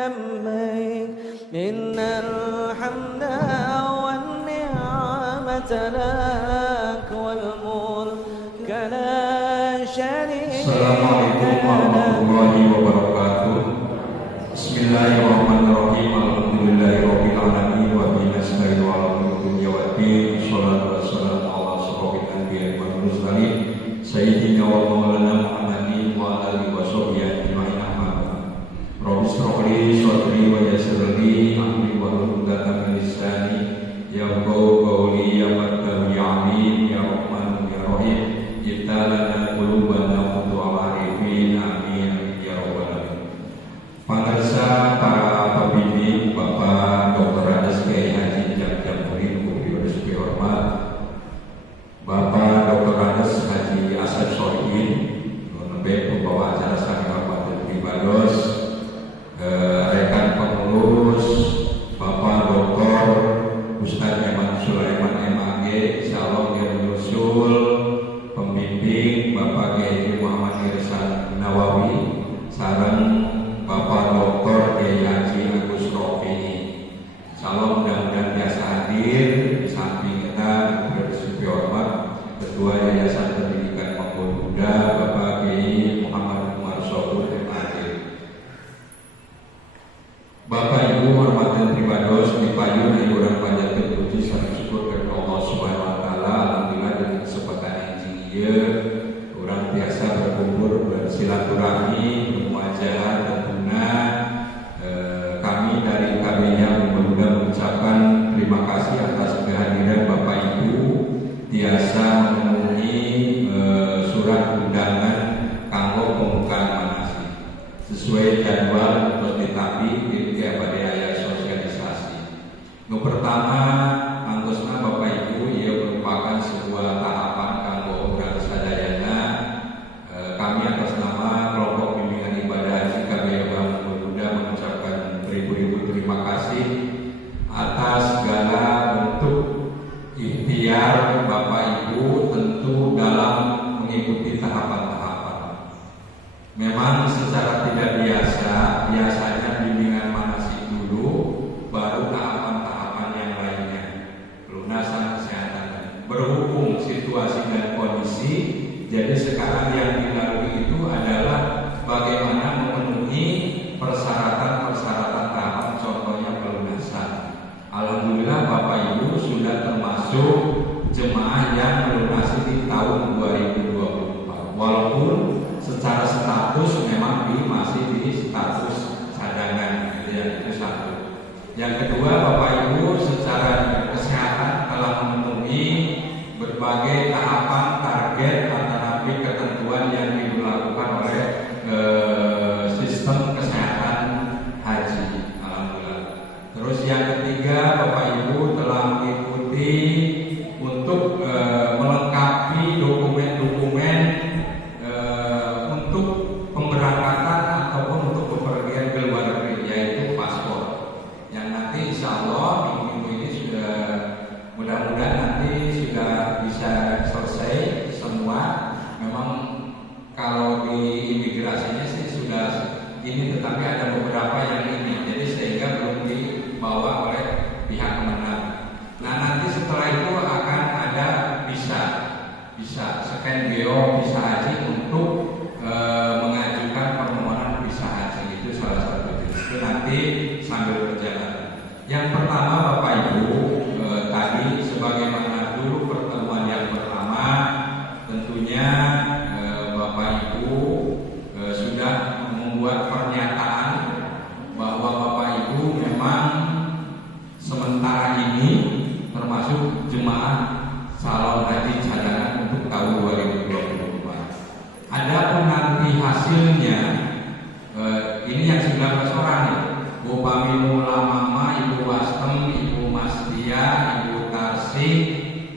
لبيك إن الحمد والنعمة لك والملك لا شريك لك. Assalamualaikum warahmatullahi wabarakatuh. Bismillahirrahmanirrahim. Alhamdulillahirabbil alamin wa bihi nasta'inu ala umuri dunya waddin. Shallallahu wassalamu ala asyrofil anbiya'i wal mursalin sayyidina wa maulana Muhammadin wa alihi wa sahbihi ajma'in. Rabbi shrah li sadri wa yassir li amri wahlul 'uqdatam min lisani yafqahu qawli ya Fattahu ya Alim ya Rahman ya Rahim. Ibtalana qulubana wa tu'arifin amin ya rabbal alamin. Pangarsa para pembimbing Bapak Dr. Andes Kiai Haji Jamburin Kupi Rezeki Hormat, Bapak Dr. Andes Haji Asep Solihin, lebih pembawa acara Sang Kabupaten Pribados, rekan pengurus Bapak Dr. Ustadz Eman Sulaiman MAG, Shalom yang menyusul, pembimbing Bapak Kiai Muhammad Irsan Nawawi, sareng Bapak Dr. Kiai Haji Agus Rofini. Salam mudah-mudahan biasa hadir di samping kita bersuci hormat Ketua Yayasan Pendidikan Makmur Muda Bapak Kiai Muhammad Umar Sobur MAG. Bapak Ibu hormatan Pribados dipayun hiburan panjang terpuji sareng syukur kepada Allah Subhanahu wa taala. Alhamdulillah dengan kesempatan yang ieu urang biasa berkumpul bersilaturahmi bermuajalah tentunya kami dari KBnya Muda mengucapkan terima kasih atas kehadiran Bapak Ibu tiasa memenuhi surat undangan kanggo pembukaan manasik sesuai jadwal terus ditapi di pada aya sosialisasi. Nu pertama angkusna Bapak Ibu ia merupakan sebuah tahapan kanggo urang sadayana kami atas nama kelompok bimbingan ibadah haji KBM Muda mengucapkan beribu-ribu terima kasih atas segala bentuk ikhtiar Bapak Ibu tentu dalam mengikuti tahapan-tahapan. Memang secara tidak biasanya bimbingan manasik dulu, baru tahapan-tahapan yang lainnya. Pelunasan kesehatan. Berhubung situasi dan kondisi, jadi sekarang yang dilalui itu adalah bagaimana memenuhi persyaratan-persyaratan tahapan, contohnya pelunasan. Alhamdulillah Bapak Ibu sudah termasuk jemaah yang melunasi di tahun 2024. Walaupun secara status memang masih di status cadangan, itu satu. Yang kedua, Bapak Ibu secara kesehatan telah memenuhi berbagai tahapan target antara ketentuan yang dilakukan oleh sistem kesehatan haji. Alhamdulillah. Terus yang ketiga, Bapak Ibu telah mengikuti untuk melengkapi dokumen-dokumen untuk pemberangkatan ataupun untuk bepergian ke luar negeri, yaitu paspor. Yang nanti insya Allah minggu ini sudah mudah-mudahan nanti sudah bisa selesai semua. Memang kalau di imigrasinya sih sudah ini, tetapi ada beberapa yang ini, jadi sehingga belum dibawa oleh pihak kemenang. Nah nanti setelah itu akan ada bisa scan geo visa haji untuk mengajukan permohonan visa haji, itu salah satu itu nanti sambil berjalan. Yang pertama Bapak Ibu tadi sebagaimana dulu pertemuan yang pertama tentunya Bapak Ibu sudah membuat pernyataan bahwa Bapak Ibu memang sementara ini termasuk jemaah calon haji cadangan untuk tahun 2024. Adapun nanti hasilnya ini yang 19 orang nih, Bu Pamimu Lamama, Ibu Wastem, Ibu Mastia, Ibu Tarsi,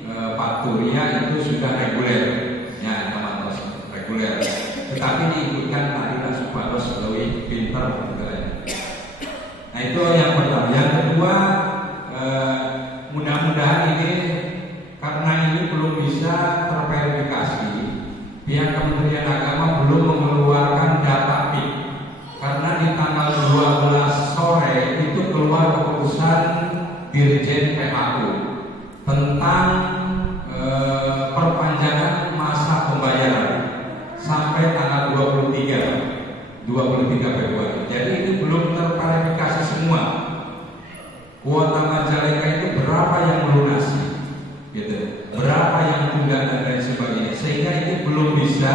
Pak Turia itu sudah reguler, ya teman-teman reguler. Tetapi diikutkan tadi Supados lebih pinter juga. Nah itu yang pertama. Yang kedua, mudah-mudahan ini karena ini belum bisa terverifikasi, pihak Kementerian Agama belum mengeluarkan data PIK karena di tanggal 12 Dirjen PHU tentang perpanjangan masa pembayaran sampai tanggal 23 Februari. Jadi ini belum terklarifikasi semua. Kuota Majalengka itu berapa yang melunasi, gitu, berapa yang tunda dan lain sebagainya. Sehingga ini belum bisa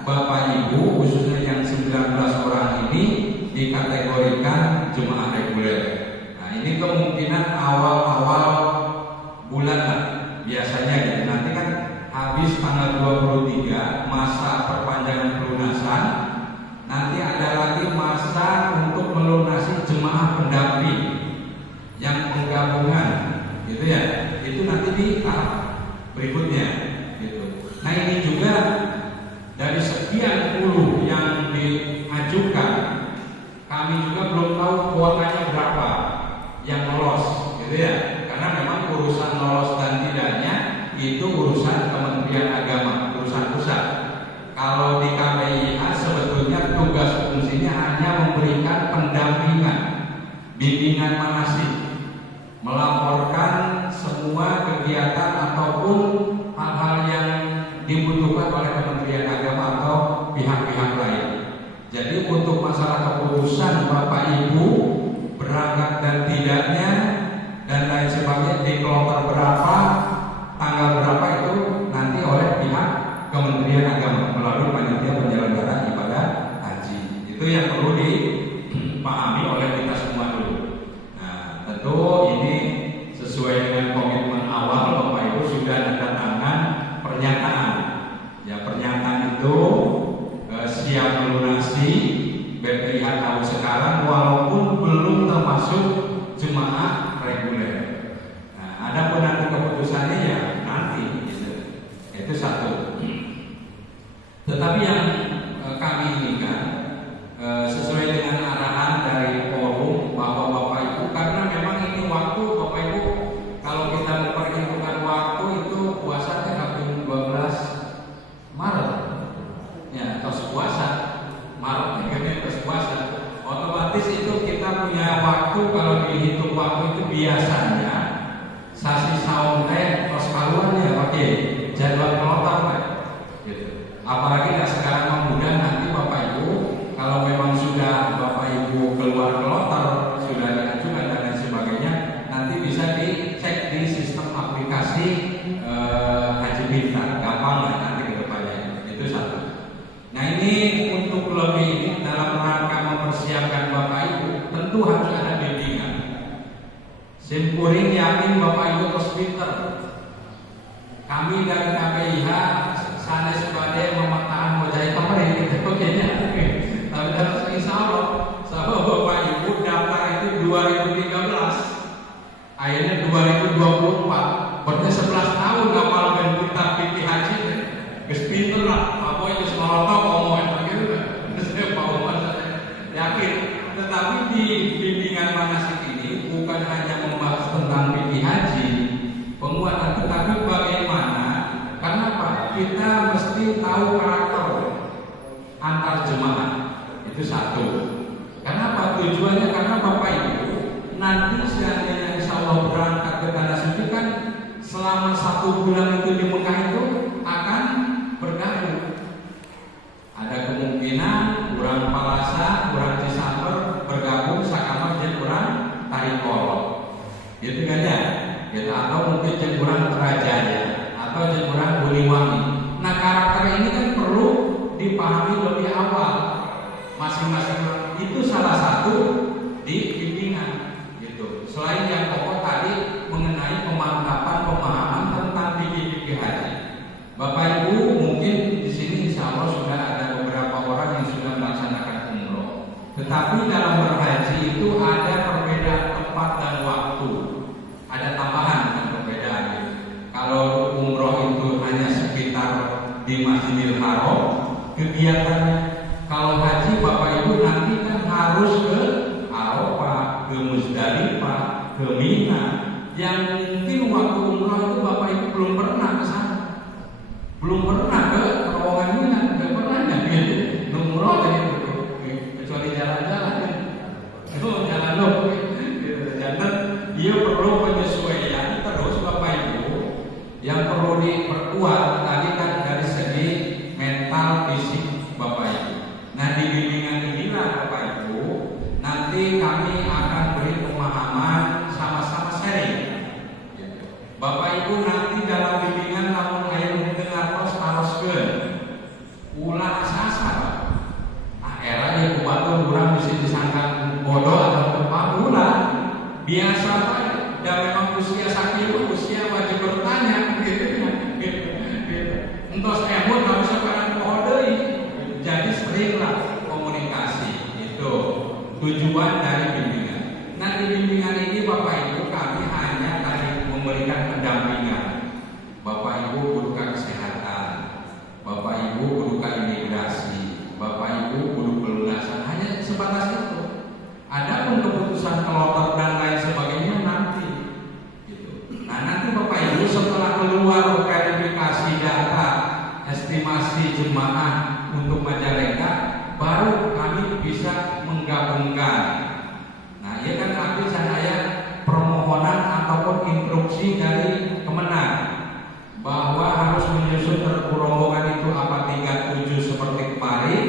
Bapak Ibu khususnya yang 19 orang ini dikategorikan jemaah reguler. Nah ini kemungkinan awal-awal bulan lah biasanya gitu. Nanti kan habis tanggal 23 masa perpanjangan pelunasan. Nanti ada lagi masa untuk melunasi jemaah pendamping yang penggabungan, gitu ya. Itu nanti di tahap berikutnya, gitu. Nah ini juga dari sekian puluh yang diajukan, kami juga belum tahu kuotanya berapa yang lolos, gitu ya. Karena memang urusan lolos dan tidaknya itu urusan Kementerian Agama, urusan pusat. Kalau di KPIH sebetulnya tugas fungsinya hanya memberikan pendampingan, bimbingan manasik, melaporkan semua kegiatan ataupun hal-hal yang dibutuhkan oleh Kementerian Agama atau pihak-pihak lain. Jadi untuk masalah keputusan Bapak Ibu berangkat dan tidaknya dan lain sebagainya di kloter berapa, tanggal berapa itu nanti oleh pihak Kementerian Agama melalui panitia penyelenggara ibadah haji. Itu yang perlu dipahami oleh kita semua dulu. Nah, tentu ini sesuai dengan komitmen awal Bapak Ibu sudah ada tangan pernyataan. Ya pernyataan itu siap melunasi BPIH tahun sekarang walaupun belum termasuk jemaah reguler. Nah, ada pun nanti keputusannya ya nanti gitu. Itu satu. Tetapi yang kami inginkan sesuai dengan arahan dari forum bahwa Bapak Ibu, karena memang ini waktu Bapak Ibu kalau kita memperhitungkan waktu itu puasanya Rabu 12 Maret ya, atau puasa Maret ya, terus puasa otomatis itu kita punya waktu. Kalau dihitung waktu itu biasanya sasi saum terus kaluan ya pakai jadwal kloter gitu. Apalagi nah sekarang mudah nanti Bapak Ibu kalau memang sudah Bapak Ibu keluar kloter sudah diajukan dan lain sebagainya, nanti bisa dicek di sistem aplikasi Haji Pintar, gampang lah nanti ke depannya. Itu satu. Nah ini untuk lebih dalam rangka mempersiapkan Bapak Ibu tentu harus ada bimbingan. Simpuring yakin Bapak Ibu terus pinter. Kami dari KPIH sana sebagai memetaan wajah pemerintah itu kayaknya. Tapi dalam insya Allah, sahabat Bapak Ibu daftar itu 2013, akhirnya 2024, berarti 11 tahun kapal dan kita pilih haji, pinter lah. Apa itu semua ngomong gitu kan? Saya mau yakin. Tetapi di bimbingan manasik ini bukan hanya membahas tentang pilih haji, penguatan, tetapi bagaimana. Karena apa? Kita mesti tahu karakter antar jemaah. Itu satu. Kenapa? Tujuannya karena Bapak Ibu nanti seandainya insya Allah berangkat ke tanah suci kan selama 1 bulan itu di Mekah itu akan bergabung. Ada kemungkinan kurang Palasa, kurang Cisamper bergabung sakama dan kurang Tarikolo. Gitu kan ya? Gitu, atau mungkin jemuran Rajanya atau jemuran Buliwangi. Nah karakter ini kan perlu dipahami lebih awal. Masing-masing itu salah satu di bimbingan gitu. Selain yang pokok tadi mengenai pemantapan pemahaman tentang fikih haji. Bapak Ibu mungkin di sini insya Allah sudah ada beberapa orang yang sudah melaksanakan umroh. Tetapi dalam berhaji itu ada perbedaan tempat dan waktu. Ada tambahan dan perbedaan. Kalau umroh itu hanya sekitar di Masjidil Haram, kegiatannya. Kalau haji Bapak Ibu nanti kan harus ke Arafah, ke Muzdalifah, ke Mina. Yang mungkin waktu umroh itu Bapak Ibu belum pernah ke sana, belum pernah ke terowongan Mina, nggak pernah gitu. Umroh jadi kecuali jalan-jalan, itu jalan dong. Jangan dia perlu Bapak Ibu nanti dalam bimbingan namun aya dengar haruskeun ulah sasar. Era di kubatur urang bisa disangka bodoh atau apa ulah biasa bae. Dan memang usia sakit usia wajib bertanya gitu. Entos emut nggak bisa pada pohon deui. Jadi seringlah komunikasi itu tujuan dari bimbingan. Nah di bimbingan ini Bapak Ibu kami hanya tadi memberikan pendampingan. Bapak Ibu guru kesehatan, Bapak Ibu guru imigrasi, Bapak Ibu guru pelunasan, hanya sebatas itu. Adapun keputusan kloter dan lain sebagainya nanti. Gitu. Nah nanti Bapak Ibu setelah keluar verifikasi data, estimasi jemaah untuk Majalengka, baru kami bisa menggabungkan. Nah, ia kan arti saya permohonan ataupun instruksi dari Kemenang bahwa harus menyusun rombongan itu apa 37 seperti kemarin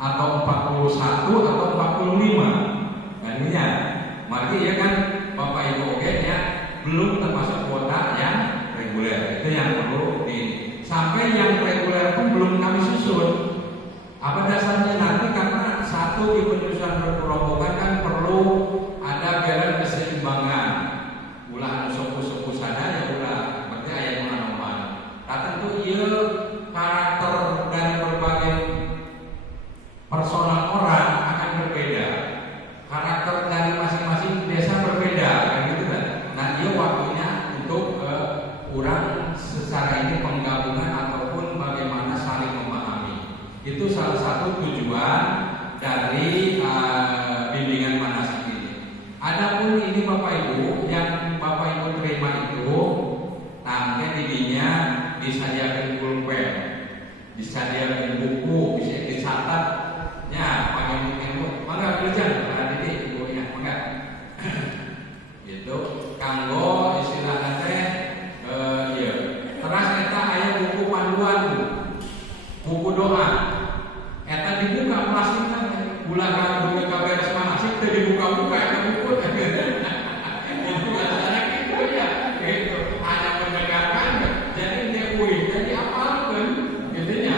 atau 41 atau 45. Kan ini ya. Maka ya kan Bapak Ibu oke ya belum termasuk kuota yang reguler. Itu yang perlu di sampai yang reguler pun belum kami susun. Apa dasarnya nanti karena satu di penyusunan rombongan kan perlu ada jalan keseimbangan. Ulah sepuh-sepuh sana ya ulah berarti aya mana-mana. Nah tentu ieu karakter dari berbagai personal orang akan berbeda. Karakter dari masing-masing desa berbeda kan gitu kan. Nah dia waktunya untuk kurang secara ini penggabungan ataupun bagaimana saling memahami. Itu salah satu tujuan dari bimbingan manasik ini. Adapun ini Bapak Ibu yang Bapak Ibu terima itu nanti didinya disediakan pulpen, disediakan buku, bisa dicatat. Ya, pakai ilmu. Mangga belajar berarti di ibunya, mangga. Itu kanggo istilahnya teh iya. Terus eta aya buku panduan, buku doa. Eta dibuka plastiknya, ulah kalau buka beres manasik teh dibuka-buka eta buku. Itu katanya gitu ya. Gitu. Hanya mendengarkan jadi dia jadi apalkeun gitu nya.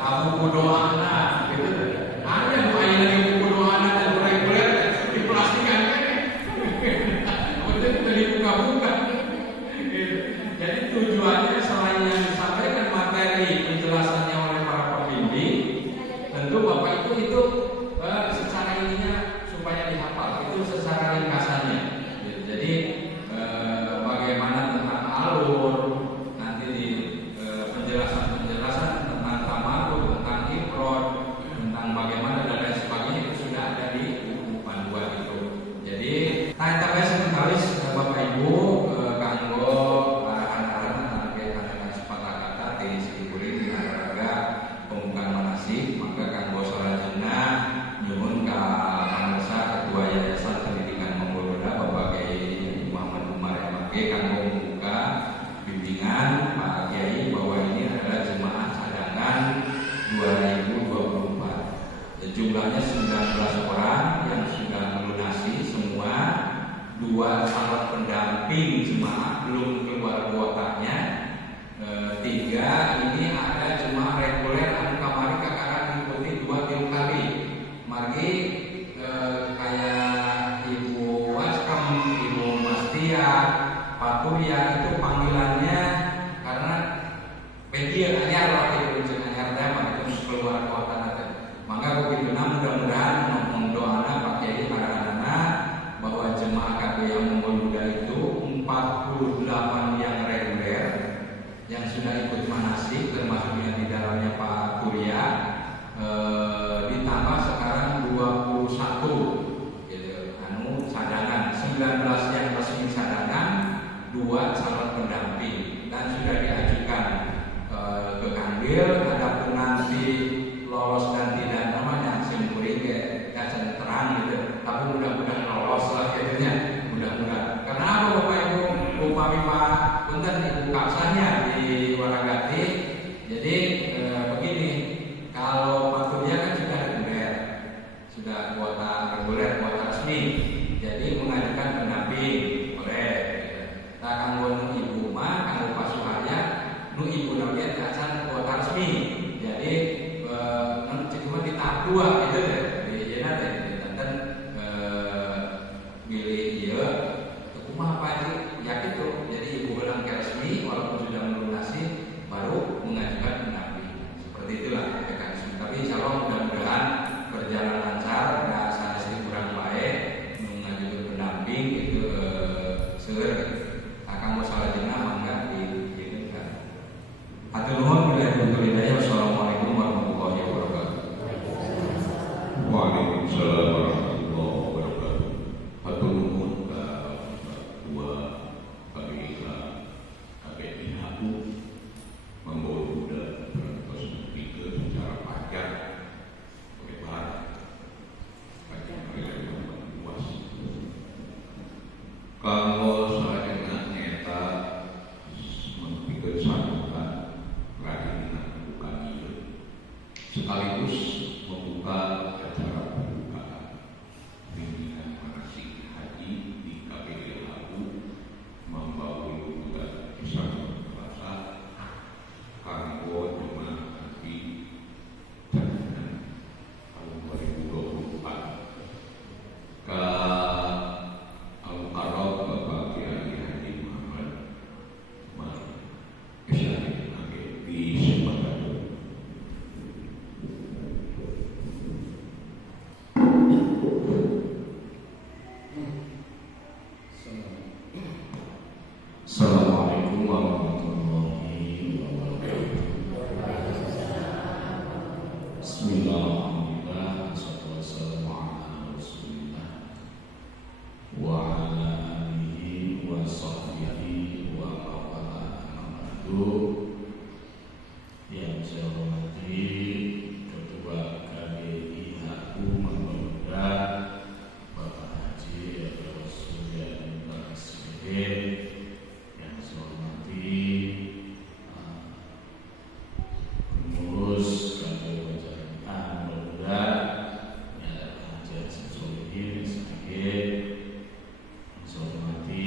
Buku doa gitu. Ada nu aya di buku doa dan reguler diplastikan kan. Itu dibuka-buka. Jadi tujuannya selain yang disampaikan materi penjelasannya oleh para pembimbing, tentu Bapak itu secara ininya supaya dihafal itu secara ringkasannya. Jadi bagaimana tentang alur nanti di penjelasan tentang tamadun, tentang ifrod, tentang bagaimana dan lain sebagainya itu sudah ada di buku panduan itu. Jadi tanya-tanya sekretaris Bapak Ibu kanggo arahan-arahan anak sepatah kata di Sikuring di Naraga pembukaan manasik maka kanggo salajengna nyuhun ka Pangarsa Ketua Yayasan Pendidikan Manggododa Bapak Kiai Muhammad Umar MAG kanggo membuka bimbingan Pak Kiai bahwa ini adalah jemaah cadangan 2024. Jumlahnya 19 orang yang sudah melunasi semua, 2 calon pendamping jemaah belum keluar kuotanya, 3 ini ada jemaah reguler anu kamari kakak diikuti 2 kali. Margi kayak Ibu Waskam, Ibu Mastia, Pak Turia itu panggilannya karena media anyar lah itu anyar tema itu keluar kuota nanti. Maka begitu mudah-mudahan mendoakan Pak Kiai Harana bahwa jemaah KB yang Manggododa itu 48 yang reguler yang sudah ikut manasik termasuk yang di dalamnya Pak Turia ditambah sekarang 21 gitu, cadangan 19 yang resmi cadangan 2 calon pendamping dan sudah diajukan ke Kandil. Adapun nanti lolos dan tidak namanya simpuring ya terang gitu, tapi mudah-mudahan lolos lah gitunya, mudah-mudahan. Kenapa Bapak Ibu upami Pak punten Ibu Kapsahnya di Waragati. Jadi begini, kalau Pak Turia kan sudah reguler, sudah kuota reguler, kuota resmi, jadi mengajukan pendamping boleh. Kita akan Ibu sekaligus membuka acara pembukaan bimbingan manasik haji di KPD Labu membawa bulan Islam terasa kanggo jemaah haji tahun 2024 ka Al-Mukarram Bapak Kiai Haji Muhammad Isyari di Semarang. Assalamualaikum warahmatullahi wabarakatuh. Bismillahirrahmanirrahim. Wassalamu ala Rasulillah wa ala alihi wa sahbihi wa mawala. Yang saya hormati Ketua KBI HU Muhammadiyah Bapak Haji Rasulullah Baswedan, yang saya hormati pengurus KBI Wajah Muhammadiyah yang Haji Solihin sebagai yang saya hormati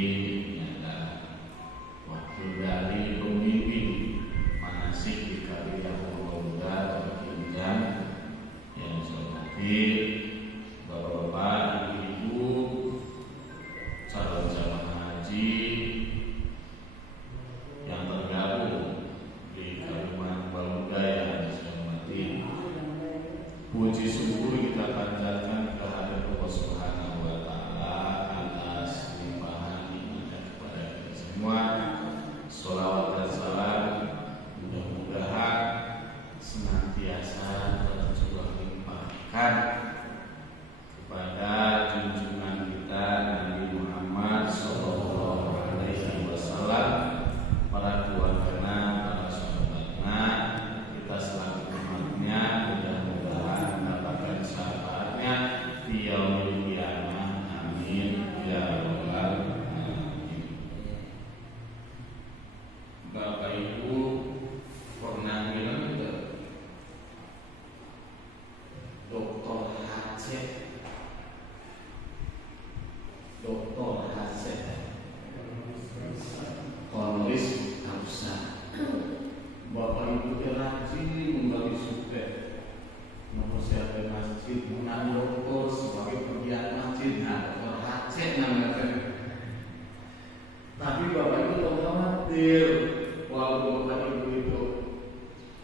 wakil dari pemimpin manasik di KBI Muhammadiyah Terkinjam, yang saya hormati Bapak-bapak, Ibu-ibu, calon jamaah haji yang tergabung di Kalimantan Baludaya, yang saya hormati. Puji syukur kita panjatkan kehadirat Allah Subhanahu wa taala atas limpahan nikmatnya kepada kita semua. Sholawat dan salam mudah-mudahan senantiasa tercurah limpahkan kepada junjungan kita Nabi Muhammad Sallallahu Alaihi Wasallam, para keluarganya, para sahabatnya, kita selaku umatnya mudah-mudahan mendapatkan syafaatnya di yaumil qiyamah. Amin ya rabbal alamin. Bapak Ibu pernah bilang itu Dr. Hacet penulis Hausa. Bapak Ibu rajin membagi suket, mempersiapkan masjid, mengenal dokter sebagai pegiat masjid. Nah, Dr. Hacet namanya. Tapi Bapak Ibu tidak khawatir, walaupun Bapak Ibu itu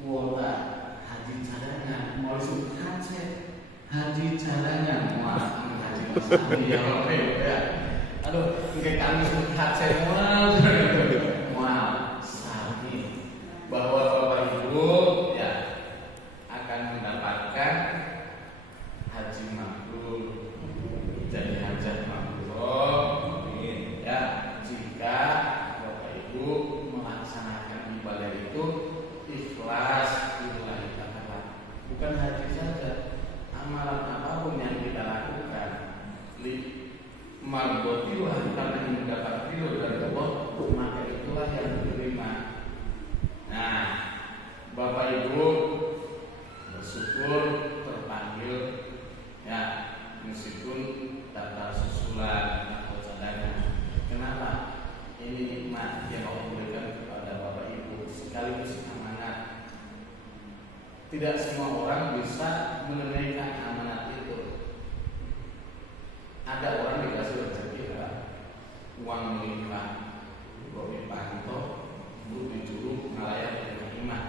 kuota haji cadangan, mau disebut Hacet, haji cadangan, wah, haji besar ya Bapak Ibu ya. Aduh, mungkin kami sebut Hacet mual, sapi bahwa Bapak Ibu ya akan mendapatkan haji mabrur, jadi hajat mabrur ya, jika Bapak Ibu melaksanakan ibadah itu ikhlas lillahi ta'ala. Bukan haji saja, amalan apapun yang kita lakukan mardotilah karena mendapat ridho dari Allah, maka itulah yang diterima. Nah, Bapak Ibu bersyukur terpanggil ya, meskipun daftar susulan atau cadangan. Kenapa? Ini nikmat yang Allah berikan kepada Bapak Ibu sekaligus amanat. Tidak semua orang bisa menunaikan amanat itu. Ada orang dikasih rezeki uang melimpah, Bobi Panto, Bu dicurug ngelayan dengan iman,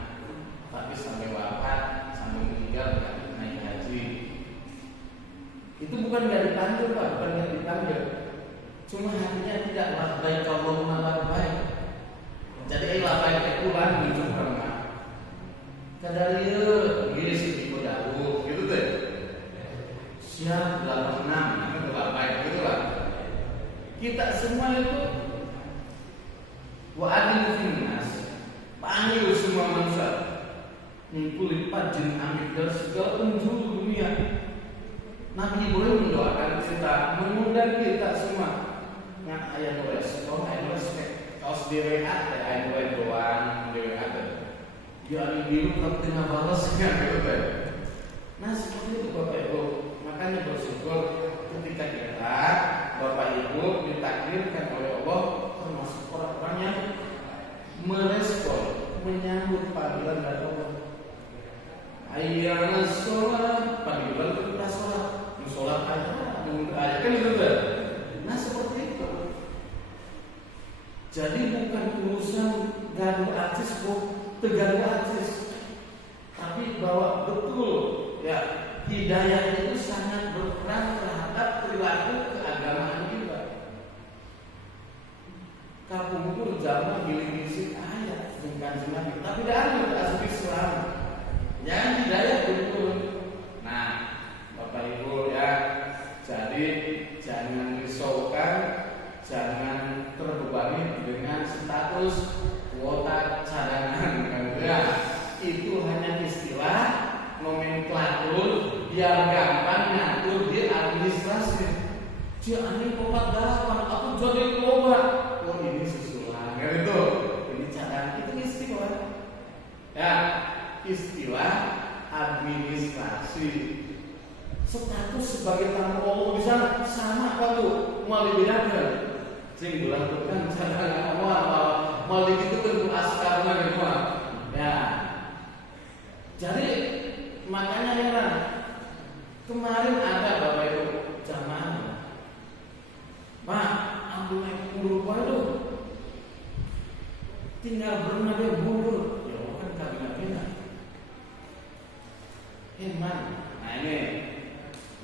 tapi sampai wafat, sampai meninggal tidak naik haji. Itu bukan gak dipanggil Pak, bukan gak dipanggil, cuma hatinya tidak labbaik Allahumma labbaik. Jadi labbaik pulang gitu karena kadarieu geus ibu dahulu gitu deh. Siap 86 itu labbaik gitu lah. Kita semua itu wa adil finnas, panggil semua manusia, ngumpulin jin amik dari segala penjuru dunia. Nabi Ibrahim mendoakan kita, mengundang kita semua. Ngan aya nu respon, aya nu respect. Kaos di WA teh aya nu doang di WA teh. Dia ari biru teu ngabalas kan gitu teh. Nah seperti itu Bapak Ibu. Makanya bersyukur ketika kita Bapak Ibu ditakdirkan oleh Allah termasuk orang-orang yang merespon, menyambut panggilan dari Allah. Ayyana sholat, panggilan kita sholat, sholat aja, kan gitu kan? Nah seperti itu. Jadi bukan urusan gaduh acis, tegaduh acis, tapi bahwa betul ya hidayah itu sangat berperan terhadap perilaku keagamaan kita. Kapungkur jamak giling bisik ayat dengan Nabi, tapi tidak ada Islam. Yang hidayah betul. Nah, Bapak Ibu ya, jadi jangan risaukan, jangan terbebani dengan status kuota cadangan. Ya, itu hanya istilah nomenklatur biar gampang ngatur di administrasi. Jangan pemadaman, aku jadi kelola. Oh ini susulan, kan itu. Ini cadangan, itu istilah. Ya, istilah administrasi. Status sebagai tamu Allah di sana sama apa tuh? Mau dibedakan. Sing bilang tuh kan cadangan mau gitu kan askarnya gitu. Ya. Jadi makanya heran. Kemarin ada Bapak Ibu jamaah. Pak, ambil naik mundur itu. Tinggal berenang dia mundur. Ya kan kabinetnya. Heman. Nah ini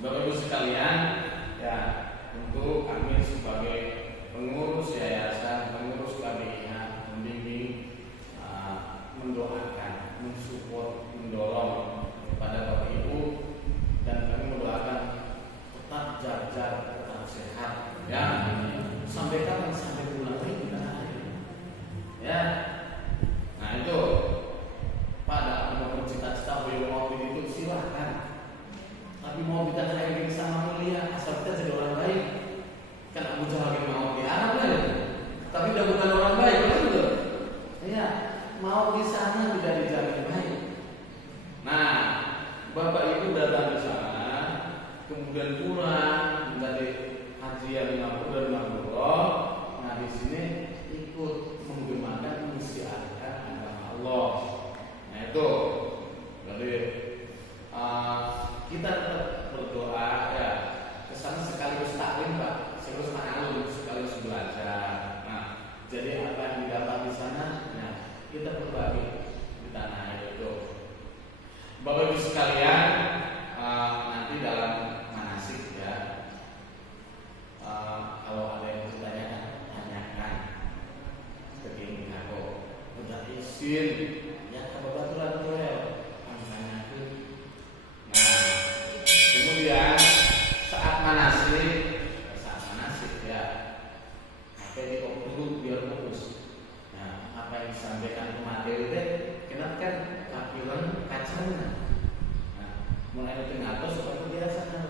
Bapak Ibu sekalian, ya untuk kami sebagai pengurus yayasan, pengurus KBIH membimbing, mendoakan, mensupport, mendorong kepada Bapak Ibu dan kami mendoakan tetap jajar, tetap sehat, ya sampai kapan sampai bulan ini, ya. Nah itu pada mau cita-cita mau itu silahkan. Tapi mau kita cari sama mulia, asal kita jadi orang baik. Kan Abu Jahal mau di Arab kan, tapi udah bukan orang baik, kan itu. Iya, mau di sana tidak dijamin baik. Nah, Bapak Ibu datang ke sana, kemudian pulang menjadi haji yang 50 dan 50. Nah di sini ikut menggunakan misi agama Allah. Nah itu, jadi kita tetap berdoa ya kesana sekaligus taklim Pak, sekaligus ta'alum, sekaligus belajar. Nah, jadi apa yang didapat di sana, nah kita berbagi di tanah air itu. Bapak Ibu sekalian, nanti dalam manasik ya, kalau ada yang bertanya, tanyakan. Begini aku udah izin, ya kebetulan tuh ya. Kemudian saat manasik ya, apa yang dulu biar fokus. Nah, apa yang disampaikan ke materi itu, kenapa kan kapilan kacanya. Nah, mulai dari ngatur seperti biasa kan.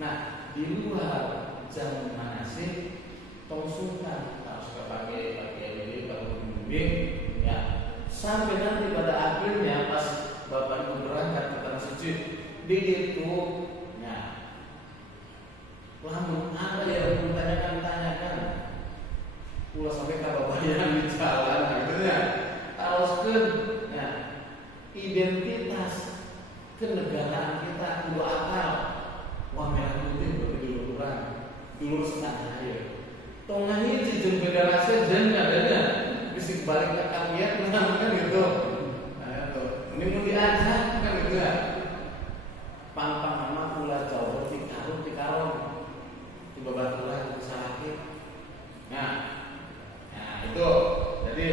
Nah, di luar jam manasik, tongsungan harus pakai ini kalau bimbing, ya sampai nanti pada akhirnya pas Bapak Ibu berangkat ke tanah suci. Di itu, ya, lamun ada yang bertanyakan, pulau sampai kabar bayan di jalan, gitu ya. Taruhkan, ya, identitas kenegaraan kita kudu akal. Wah merah putih berarti dulu setengah air. Tengah ini jeung beda rasa dan adanya bisa balik ke kalian kan gitu. Nah itu, ini mau diajak kan gitu ya. Pampang nama pula jauh di karung di babaturan di sakit. Nah itu jadi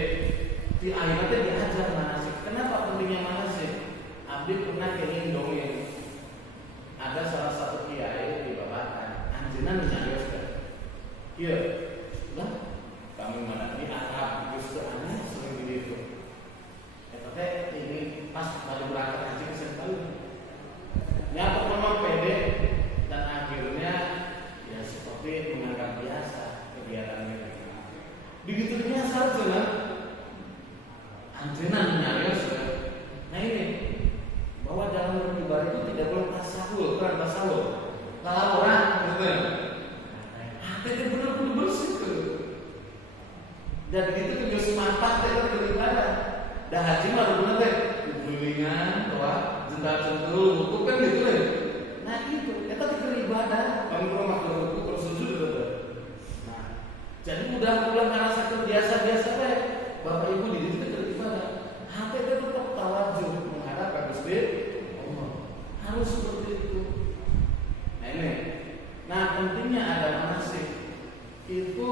di akhirnya diajar manasik. Kenapa pentingnya manasik? Abdi pernah ingin dongeng. Ada salah satu kiai di Babakan, anjeunna nyarios kan. Iya, lah kami mana di Arab justru aneh sering begitu. Tapi ini pas baru berangkat haji ke Sentali. Ya memang pede dan akhirnya ya seperti menganggap biasa kegiatan mereka. Begitu biasa saja, anjuran nyarios. Nah ini bahwa dalam beribadah itu Dah haji mah bener teh kulilingan, toa, jentar-jentul, wukuf kan gitu ya. Nah gitu, kita dikira ibadah. Kalau rumah ke wukuf terus sujud gitu. Nah, jadi udah mulai merasakan biasa-biasa deh. Bapak Ibu di situ dikira ibadah. Hati itu tetap tawajuh menghadap ke Gusti Allah. Harus seperti itu. Nah ini, nah pentingnya ada manasik itu.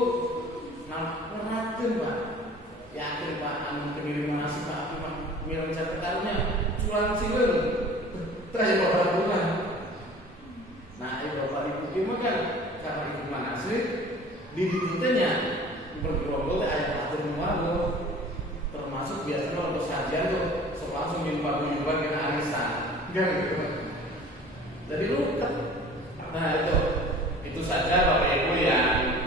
Nah, perhatiin Pak. Yakin Pak, anu kemiri manasik Pak, cuma miring catatannya culang siwil. Terakhir Bapak bukan. Nah, itu Bapak Ibu gimana kan? Karena itu manasik di ditutenya bergerombol ayat atur mualo. Termasuk biasanya untuk sajian tuh langsung minta buyuban ke arisan. Kan gitu. Jadi lukat. Nah, itu saja Bapak Ibu yang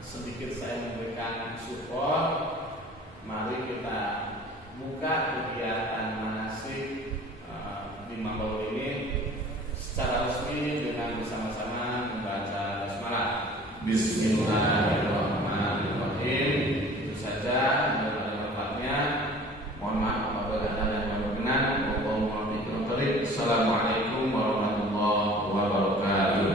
sedikit saya memberikan support. Mari kita buka kegiatan manasik di Mambaul ini secara resmi dengan bersama-sama membaca basmalah. Bismillahirrahmanirrahim. Itu saja manfaatnya. Mohon maaf apabila ada yang berkenan. Assalamualaikum warahmatullahi wabarakatuh.